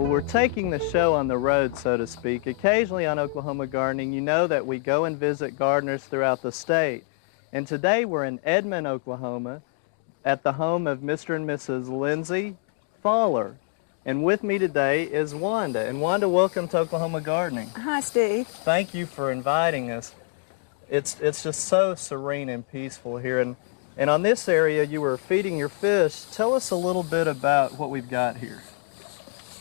Well, we're taking the show on the road, so to speak. Occasionally on Oklahoma Gardening, you know that we go and visit gardeners throughout the state. And today we're in Edmond, Oklahoma, at the home of Mr. and Mrs. Lindsay Fowler. And with me today is Wanda. And Wanda, welcome to Oklahoma Gardening. Hi, Steve. Thank you for inviting us. It's just so serene and peaceful here. And on this area, you were feeding your fish. Tell us a little bit about what we've got here.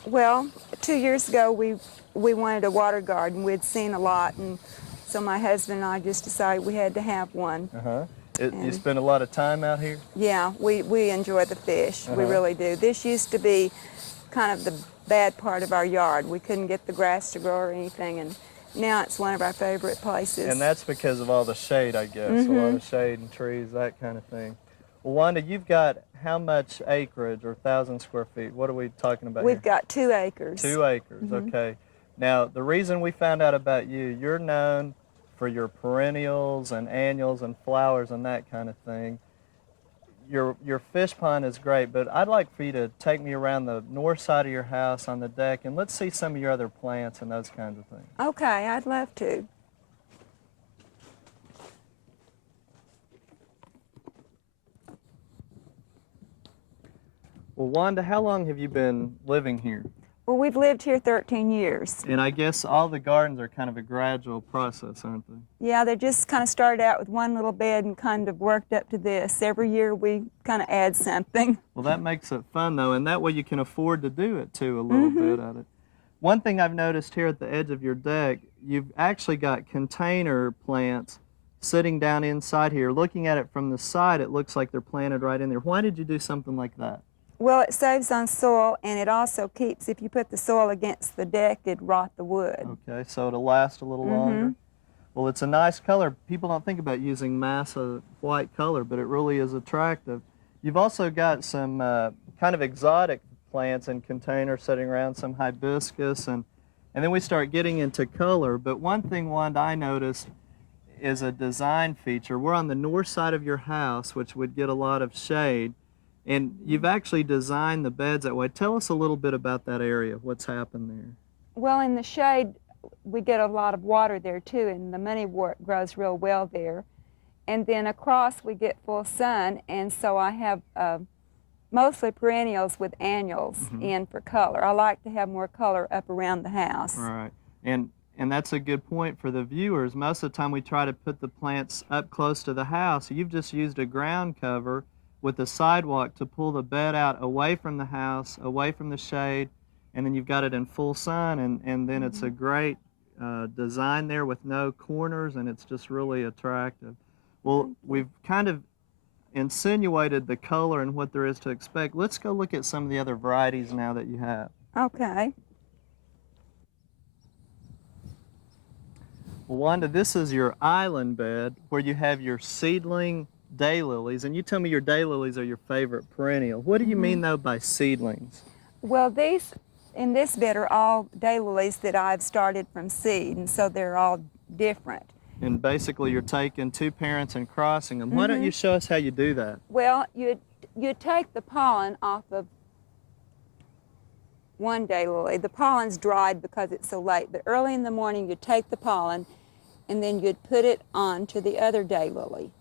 Well, 2 years ago, we wanted a water garden. We'd seen a lot, and so my husband and I just decided we had to have one. You spend a lot of time out here? Yeah, we enjoy the fish. We really do. This used to be kind of the bad part of our yard. We couldn't get the grass to grow or anything, and now it's one of our favorite places. And that's because of all the shade, I guess. A lot of shade and trees, that kind of thing. Well, Wanda, you've got how much acreage or 1,000 square feet? What are we talking about We've here? got 2 acres. 2 acres, okay. Now, the reason we found out about you, you're known for your perennials and annuals and flowers and that kind of thing. Your fish pond is great, but I'd like for you to take me around the north side of your house on the deck, and let's see some of your other plants and those kinds of things. Okay, I'd love to. Well, Wanda, how long have you been living here? Well, we've lived here 13 years. And I guess all the gardens are kind of a gradual process, aren't they? Yeah, they just kind of started out with one little bed and kind of worked up to this. Every year we kind of add something. Well, that makes it fun, though, and that way you can afford to do it, too, a little bit at it. One thing I've noticed here at the edge of your deck, you've actually got container plants sitting down inside here. Looking at it from the side, it looks like they're planted right in there. Why did you do something like that? Well, it saves on soil, and it also keeps, if you put the soil against the deck, it'd rot the wood. Okay, so it'll last a little longer. Well, it's a nice color. People don't think about using massa white color, but it really is attractive. You've also got some kind of exotic plants in containers sitting around, some hibiscus, and then we start getting into color. But one thing, Wanda, I noticed is a design feature. We're on the north side of your house, which would get a lot of shade. And you've actually designed the beds that way. Tell us a little bit about that area, what's happened there. Well, in the shade, we get a lot of water there too, and the moneywort grows real well there. And then across, we get full sun, and so I have mostly perennials with annuals in for color. I like to have more color up around the house. Right. And that's a good point for the viewers. Most of the time we try to put the plants up close to the house. You've just used a ground cover with the sidewalk to pull the bed out away from the house, away from the shade, and then you've got it in full sun, and then it's a great design there with no corners, and it's just really attractive. Well, we've kind of insinuated the color and what there is to expect. Let's go look at some of the other varieties now that you have. Okay. Well, Wanda, this is your island bed where you have your seedling daylilies, and you tell me your daylilies are your favorite perennial. What do you mean, though, by seedlings? Well, these in this bed are all daylilies that I've started from seed, and so they're all different. And basically, you're taking 2 parents and crossing them. Why don't you show us how you do that? Well, you take the pollen off of one daylily. The pollen's dried because it's so late, but early in the morning you take the pollen, and then you'd put it on to the other daylily.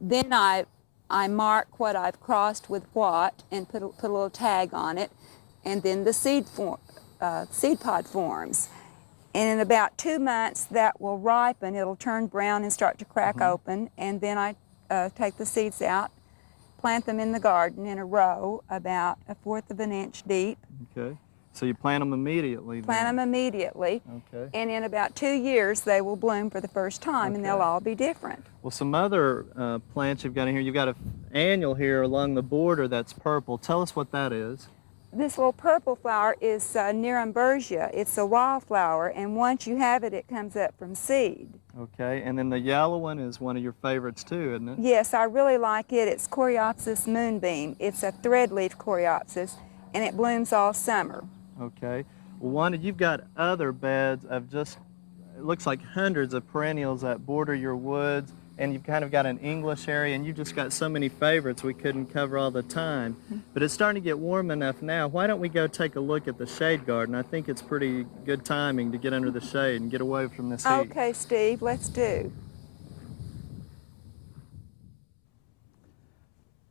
Then I mark what I've crossed with what and put a little tag on it, and then the seed pod forms. And in about 2 months that will ripen. It'll turn brown and start to crack open, and then I take the seeds out, plant them in the garden in a row about 1/4 of an inch deep. Okay. So you plant them immediately then? Plant them immediately. Okay. And in about 2 years, they will bloom for the first time, and they'll all be different. Well, some other plants you've got in here, you've got an annual here along the border that's purple. Tell us what that is. This little purple flower is Nerimbergia. It's a wildflower, and once you have it, it comes up from seed. Okay, and then the yellow one is one of your favorites too, isn't it? Yes, I really like it. It's Coreopsis moonbeam. It's a threadleaf Coreopsis, and it blooms all summer. Okay. Well, Wanda, you've got other beds of just, it looks like hundreds of perennials that border your woods, and you've kind of got an English area, and you've just got so many favorites we couldn't cover all the time. But it's starting to get warm enough now. Why don't we go take a look at the shade garden? I think it's pretty good timing to get under the shade and get away from this heat. Okay, Steve, let's do.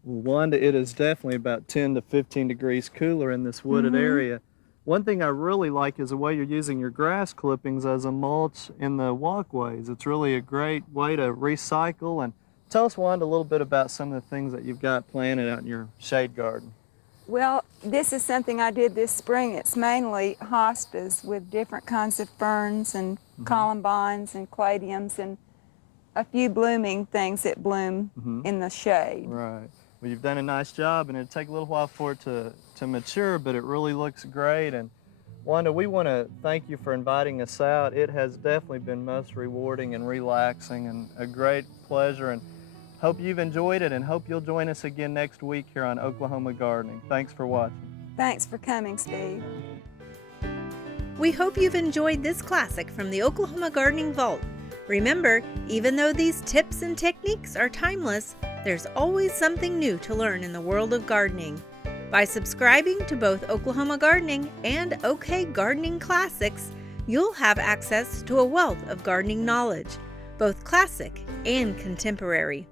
Well, Wanda, it is definitely about 10 to 15 degrees cooler in this wooded area. One thing I really like is the way you're using your grass clippings as a mulch in the walkways. It's really a great way to recycle. And tell us, Wanda, a little bit about some of the things that you've got planted out in your shade garden. Well, this is something I did this spring. It's mainly hostas with different kinds of ferns and columbines and caladiums and a few blooming things that bloom in the shade. Right. Well, you've done a nice job, and it'll take a little while for it to mature, but it really looks great. And Wanda, we want to thank you for inviting us out. It has definitely been most rewarding and relaxing and a great pleasure, and hope you've enjoyed it, and hope you'll join us again next week here on Oklahoma Gardening. Thanks for watching. Thanks for coming, Steve. We hope you've enjoyed this classic from the Oklahoma Gardening Vault. Remember, even though these tips and techniques are timeless, there's always something new to learn in the world of gardening. By subscribing to both Oklahoma Gardening and OK Gardening Classics, you'll have access to a wealth of gardening knowledge, both classic and contemporary.